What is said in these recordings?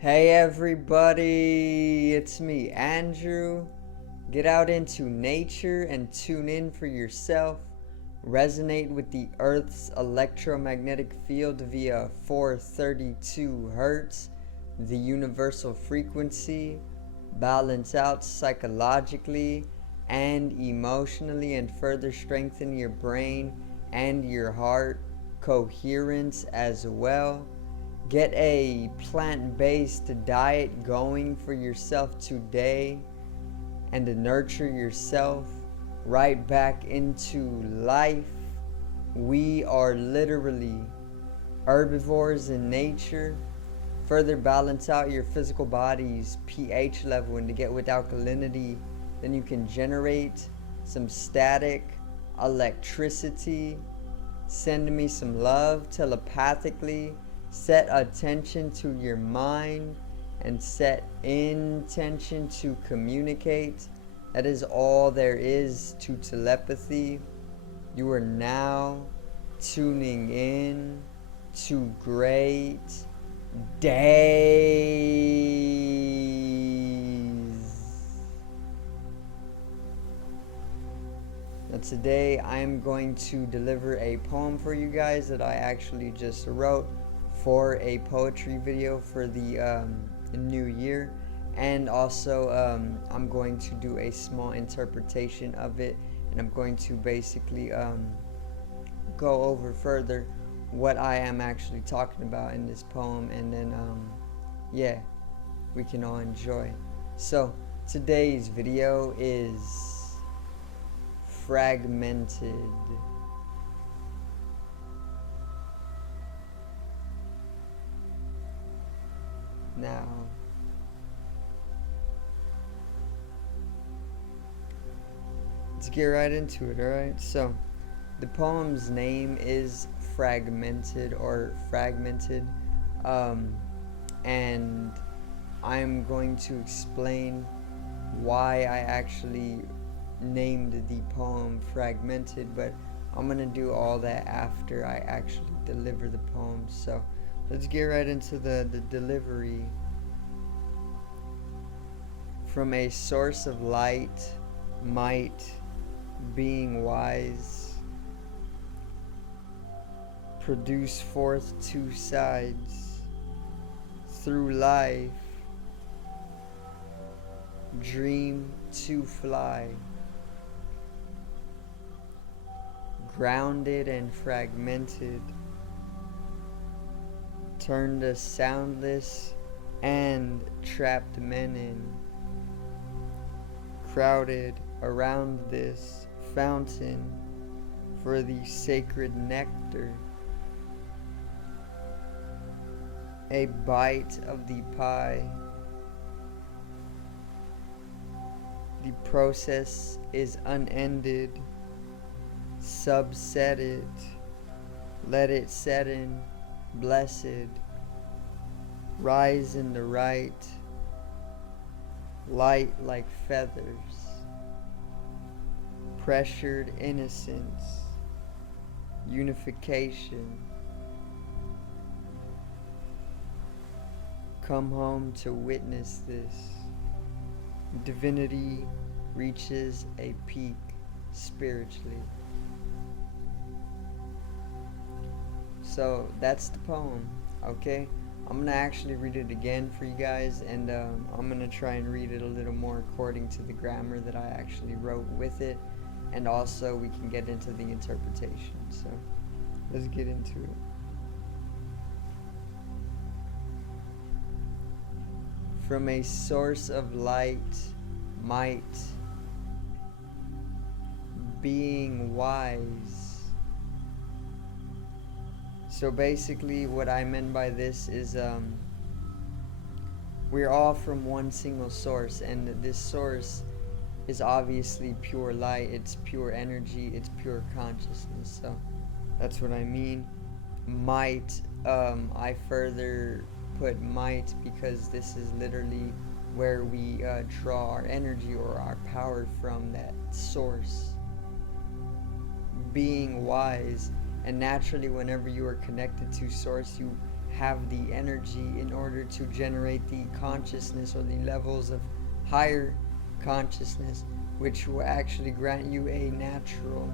Hey everybody, it's me, Andrew. Get out into nature and tune in for yourself. Resonate with the Earth's electromagnetic field via 432 Hertz, the universal frequency. Balance out psychologically and emotionally, and further strengthen your brain and your heart coherence as well. Get a plant-based diet going for yourself today and to nurture yourself right back into life. We are literally herbivores in nature. Further balance out your physical body's pH level, and to get with alkalinity, then you can generate some static electricity. Send me some love telepathically. Set attention to your mind and set intention to communicate. That is all there is to telepathy. You are now tuning in to great days. Now today I am going to deliver a poem for you guys that I actually just wrote for a poetry video for the new year, and also I'm going to do a small interpretation of it, and I'm going to basically go over further what I am actually talking about in this poem, and then yeah, we can all enjoy. So today's video is Fragmented. Now, let's get right into it, alright? So, the poem's name is Fragmented, or Fragmented, and I'm going to explain why I actually named the poem Fragmented, but I'm gonna do all that after I actually deliver the poem. So let's get right into the delivery. From a source of light, might, being wise, produce forth two sides. Through life, dream to fly. Grounded and fragmented, turned us soundless and trapped men in, crowded around this fountain for the sacred nectar. A bite of the pie. The process is unended. Subset it, let it set in, blessed, rise in the right, light like feathers, pressured innocence, unification. Come home to witness this. Divinity reaches a peak spiritually. So that's the poem, okay? I'm gonna actually read it again for you guys, and I'm gonna try and read it a little more according to the grammar that I actually wrote with it, and also we can get into the interpretation. So let's get into it. From a source of light, might, being wise. So basically what I meant by this is we're all from one single source, and this source is obviously pure light, it's pure energy, it's pure consciousness. So that's what I mean. Might, I further put might because this is literally where we draw our energy or our power from, that source. Being wise And naturally, whenever you are connected to source, you have the energy in order to generate the consciousness or the levels of higher consciousness, which will actually grant you a natural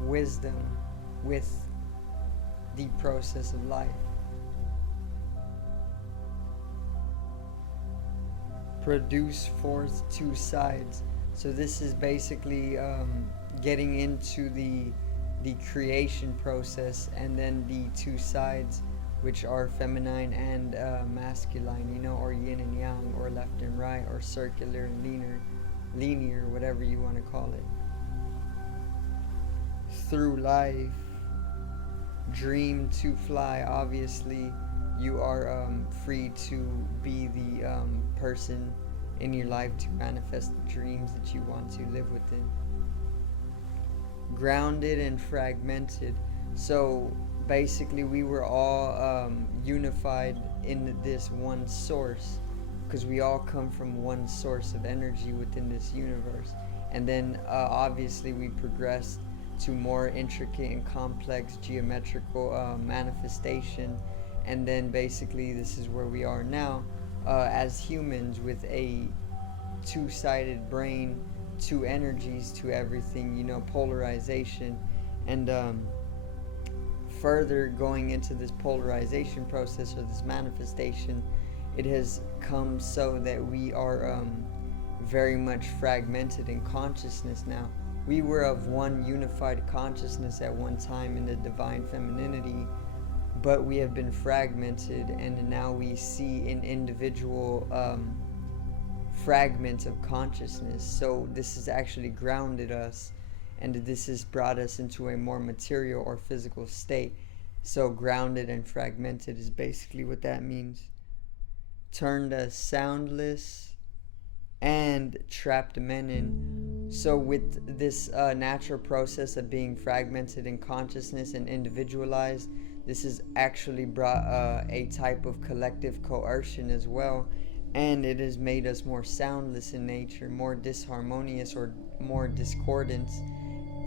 wisdom with the process of life. Produce forth two sides. So this is basically getting into the creation process, and then the two sides, which are feminine and masculine, or yin and yang, or left and right, or circular and linear, whatever you want to call it. Through life, dream to fly. Obviously, you are free to be the person in your life to manifest the dreams that you want to live within. Grounded and fragmented. So basically, we were all unified in this one source, because we all come from one source of energy within this universe. And then obviously we progressed to more intricate and complex geometrical manifestation, and then basically this is where we are now as humans, with a two-sided brain, two energies to everything, polarization. And further going into this polarization process, or this manifestation, it has come so that we are very much fragmented in consciousness now. We were of one unified consciousness at one time in the divine femininity, but we have been fragmented, and now we see an individual fragments of consciousness. So this has actually grounded us, and this has brought us into a more material or physical state. So grounded and fragmented is basically what that means. Turned us soundless and trapped men in. So with this natural process of being fragmented in consciousness and individualized, this has actually brought a type of collective coercion as well, and it has made us more soundless in nature, more disharmonious, or more discordant,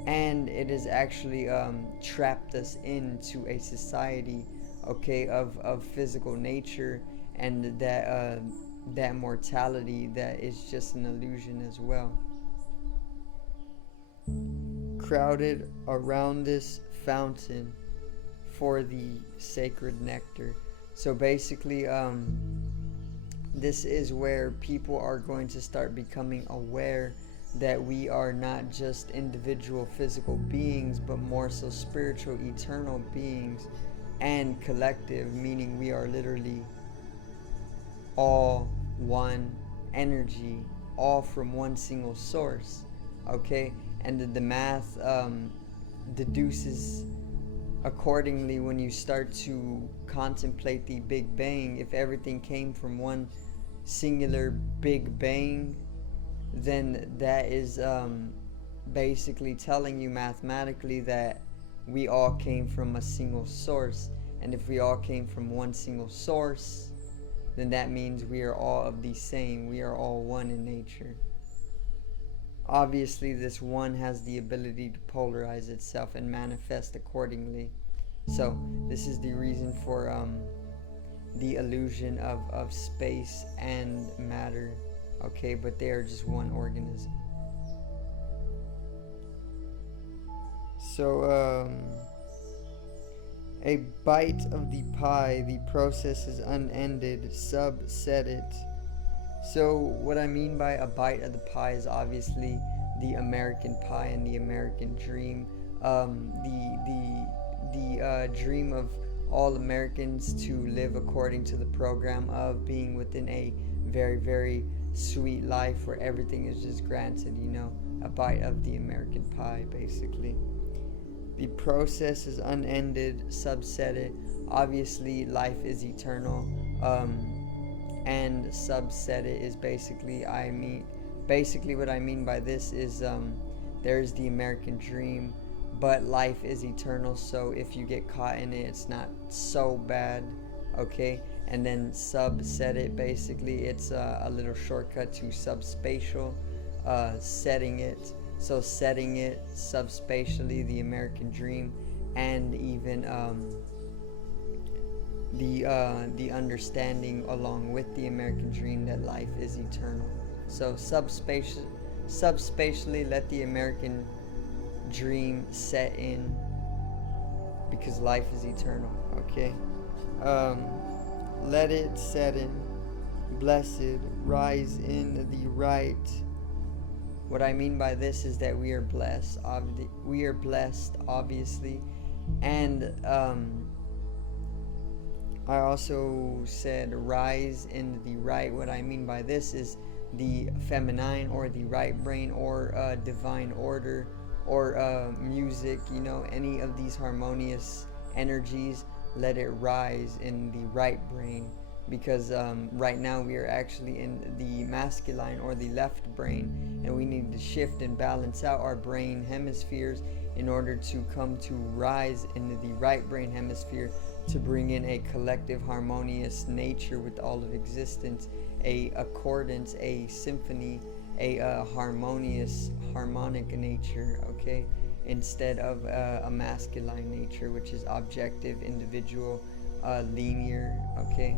and it has actually trapped us into a society, of physical nature, and that mortality that is just an illusion as well. Crowded around this fountain for the sacred nectar. So basically, this is where people are going to start becoming aware that we are not just individual physical beings, but more so spiritual, eternal beings, and collective, meaning we are literally all one energy, all from one single source. And the math deduces accordingly when you start to contemplate the Big Bang. If everything came from one singular Big Bang, then that is basically telling you mathematically that we all came from a single source. And if we all came from one single source, then that means we are all of the same. We are all one in nature. Obviously, this one has the ability to polarize itself and manifest accordingly. So this is the reason for the illusion of space and matter, but they are just one organism. So a bite of the pie, the process is unended, subset it. So what I mean by a bite of the pie is obviously the American pie and the American dream, the dream of all Americans to live according to the program of being within a very, very sweet life where everything is just granted, a bite of the American pie, basically. The process is unended, subset it. Obviously, life is eternal, and subset it is basically what I mean by this is there's the American dream, but life is eternal, so if you get caught in it, it's not so bad, and then subset it, basically it's a little shortcut to subspatial, setting it. So setting it subspatially, the American dream, and even the understanding along with the American dream that life is eternal. So subspatially, let the American dream set in, because life is eternal. Okay, let it set in. Blessed, rise in the right. What I mean by this is that we are blessed. We are blessed, obviously, and I also said rise in the right. What I mean by this is the feminine or the right brain or divine order or music, any of these harmonious energies, let it rise in the right brain, because right now we are actually in the masculine or the left brain, and we need to shift and balance out our brain hemispheres in order to come to rise into the right brain hemisphere, to bring in a collective harmonious nature with all of existence, a accordance, a symphony, a harmonic nature, okay, instead of a masculine nature, which is objective, individual, linear, okay.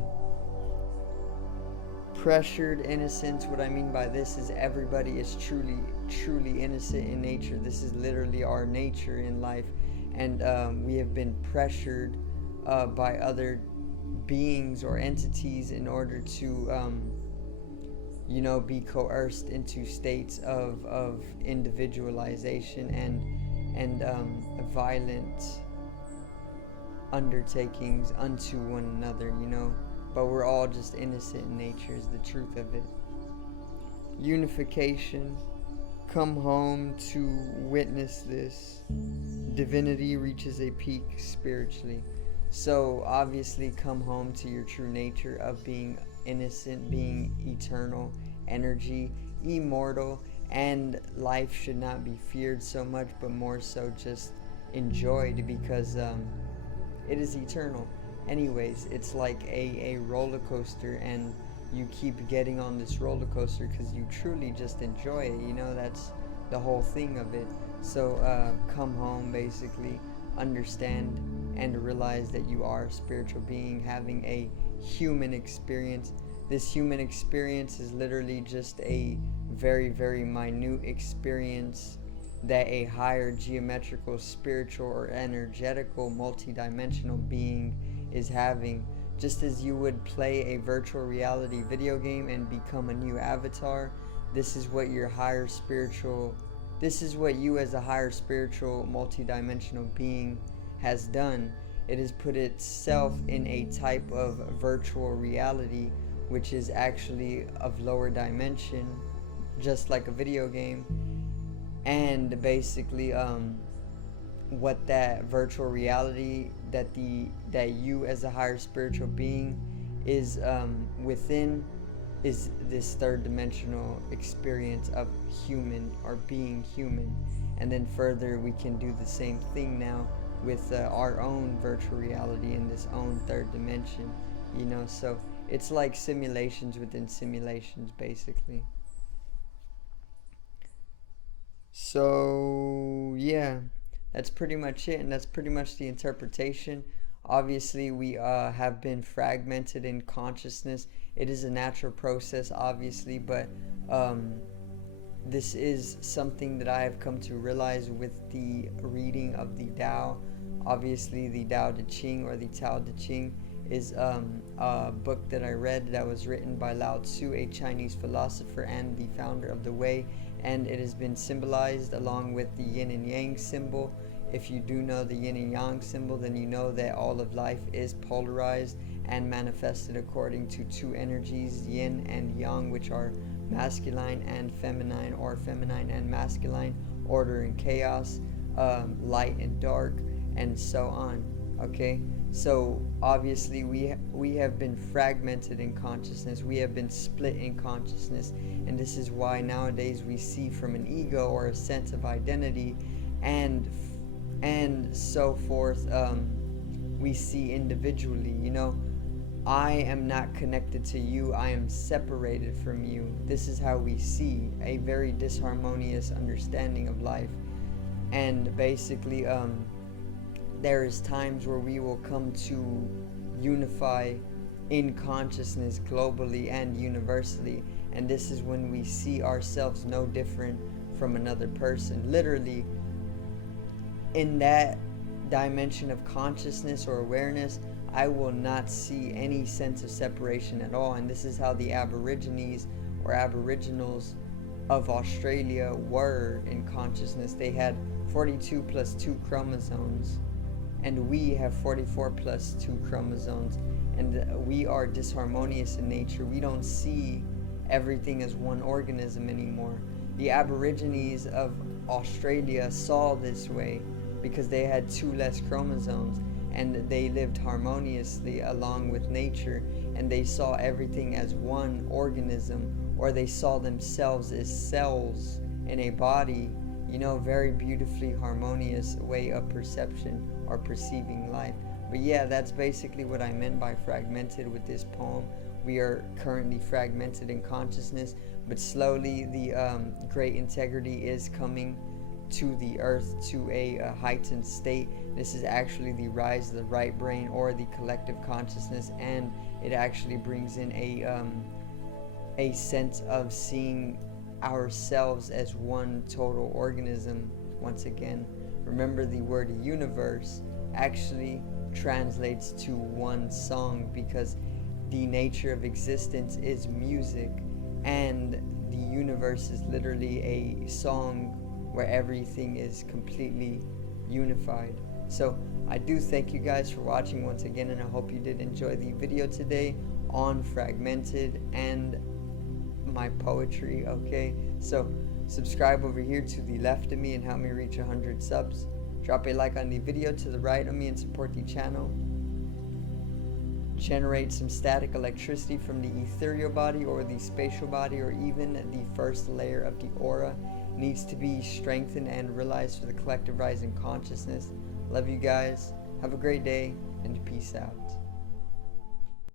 Pressured innocence. What I mean by this is everybody is truly innocent in nature. This is literally our nature in life, and we have been pressured by other beings or entities in order to be coerced into states of individualization and violent undertakings unto one another, but we're all just innocent in nature is the truth of it. Unification. Come home to witness this. Divinity reaches a peak spiritually. So obviously come home to your true nature of being innocent, being eternal, energy, immortal, and life should not be feared so much, but more so just enjoyed, because it is eternal. Anyways, it's like a roller coaster, and you keep getting on this roller coaster because you truly just enjoy it, that's the whole thing of it. So come home, basically, understand and realize that you are a spiritual being having a human experience. This human experience is literally just a very, very minute experience that a higher geometrical, spiritual, or energetical, multidimensional being is having. Just as you would play a virtual reality video game and become a new avatar, this is what you as a higher spiritual, multidimensional being has done. It has put itself in a type of virtual reality, which is actually of lower dimension, just like a video game. And basically what that virtual reality that you as a higher spiritual being is within is this third dimensional experience of human or being human. And then further we can do the same thing now with our own virtual reality in this own third dimension, so it's like simulations within simulations, basically. So yeah, that's pretty much it, and that's pretty much the interpretation. Obviously we have been fragmented in consciousness. It is a natural process, obviously, but this is something that I have come to realize with the reading of the Tao. Obviously the Tao Te Ching or the Tao Te Ching is a book that I read that was written by Lao Tzu, a Chinese philosopher and the founder of the Way, and it has been symbolized along with the yin and yang symbol. If you do know the yin and yang symbol, then you know that all of life is polarized and manifested according to two energies, yin and yang, which are masculine and feminine, or feminine and masculine, order and chaos, light and dark, and so on. Okay, so obviously we have been fragmented in consciousness, we have been split in consciousness, and this is why nowadays we see from an ego or a sense of identity and so forth. We see individually, I am not connected to you, I am separated from you. This is how we see a very disharmonious understanding of life. And basically there is times where we will come to unify in consciousness globally and universally, and this is when we see ourselves no different from another person. Literally, in that dimension of consciousness or awareness, I will not see any sense of separation at all. And this is how the Aborigines or Aboriginals of Australia were in consciousness. They had 42 plus 2 chromosomes, and we have 44 plus 2 chromosomes, and we are disharmonious in nature. We don't see everything as one organism anymore. The Aborigines of Australia saw this way because they had 2 less chromosomes, and they lived harmoniously along with nature, and they saw everything as one organism, or they saw themselves as cells in a body, very beautifully harmonious way of perception or perceiving life. But yeah, that's basically what I meant by fragmented with this poem. We are currently fragmented in consciousness, but slowly the great integrity is coming to the earth to a heightened state. This is actually the rise of the right brain or the collective consciousness, and it actually brings in a sense of seeing ourselves as one total organism. Once again, remember the word universe actually translates to one song, because the nature of existence is music, and the universe is literally a song where everything is completely unified. So I do thank you guys for watching once again, and I hope you did enjoy the video today on Fragmented and my poetry. Okay, so subscribe over here to the left of me and help me reach 100 subs. Drop a like on the video to the right of me and support the channel. Generate some static electricity from the ethereal body or the spatial body, or even the first layer of the aura needs to be strengthened and realized for the collective rise in consciousness. Love you guys. Have a great day, and peace out.